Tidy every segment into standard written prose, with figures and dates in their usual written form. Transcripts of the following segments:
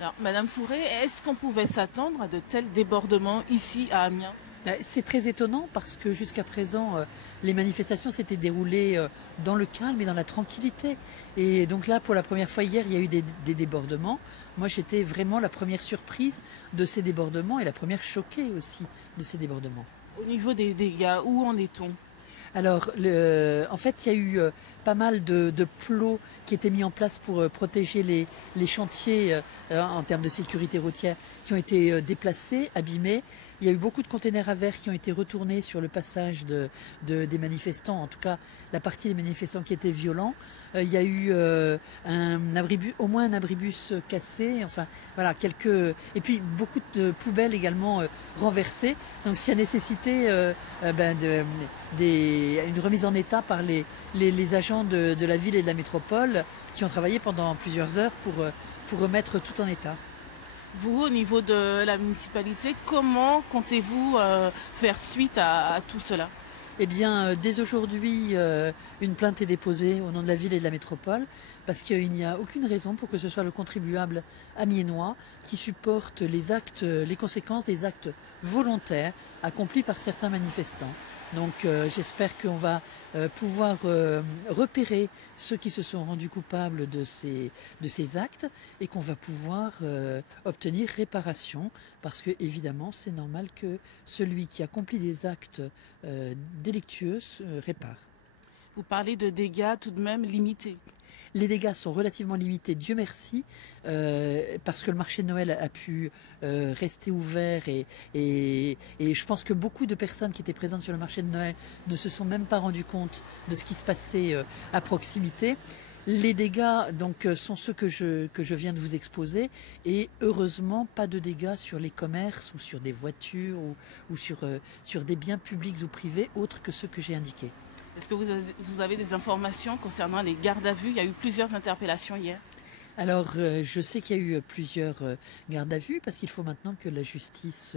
Alors, Madame Fourré, est-ce qu'on pouvait s'attendre à de tels débordements ici à Amiens? C'est très étonnant parce que jusqu'à présent, les manifestations s'étaient déroulées dans le calme et dans la tranquillité. Et donc là, pour la première fois hier, il y a eu des débordements. Moi, j'étais vraiment la première surprise de ces débordements et la première choquée aussi de ces débordements. Au niveau des dégâts, où en est-on? Alors, en fait, il y a eu pas mal de plots qui étaient mis en place pour protéger les chantiers en termes de sécurité routière qui ont été déplacés, abîmés. Il y a eu beaucoup de containers à verre qui ont été retournés sur le passage des manifestants, en tout cas la partie des manifestants qui étaient violents. Il y a eu au moins un abribus cassé, enfin voilà, et puis beaucoup de poubelles également renversées. Donc, ce qui a nécessité une remise en état par les agents de la ville et de la métropole qui ont travaillé pendant plusieurs heures pour remettre tout en état. Vous, au niveau de la municipalité, comment comptez-vous faire suite à tout cela? Eh bien, dès aujourd'hui, une plainte est déposée au nom de la ville et de la métropole parce qu'il n'y a aucune raison pour que ce soit le contribuable amiénois qui supporte les conséquences des actes volontaires accomplis par certains manifestants. Donc j'espère qu'on va pouvoir repérer ceux qui se sont rendus coupables de ces actes et qu'on va pouvoir obtenir réparation parce que évidemment c'est normal que celui qui accomplit des actes délictueux répare. Vous parlez de dégâts tout de même limités. Les dégâts sont relativement limités, Dieu merci, parce que le marché de Noël a pu rester ouvert et je pense que beaucoup de personnes qui étaient présentes sur le marché de Noël ne se sont même pas rendues compte de ce qui se passait à proximité. Les dégâts donc sont ceux que je viens de vous exposer et heureusement pas de dégâts sur les commerces ou sur des voitures ou sur des biens publics ou privés autres que ceux que j'ai indiqués. Est-ce que vous avez des informations concernant les gardes à vue? Il y a eu plusieurs interpellations hier. Alors, je sais qu'il y a eu plusieurs gardes à vue parce qu'il faut maintenant que la justice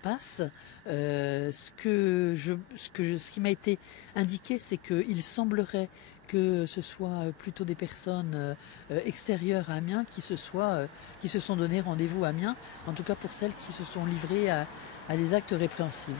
passe. Ce qui m'a été indiqué, c'est qu'il semblerait que ce soit plutôt des personnes extérieures à Amiens qui se sont donné rendez-vous à Amiens, en tout cas pour celles qui se sont livrées à des actes répréhensibles.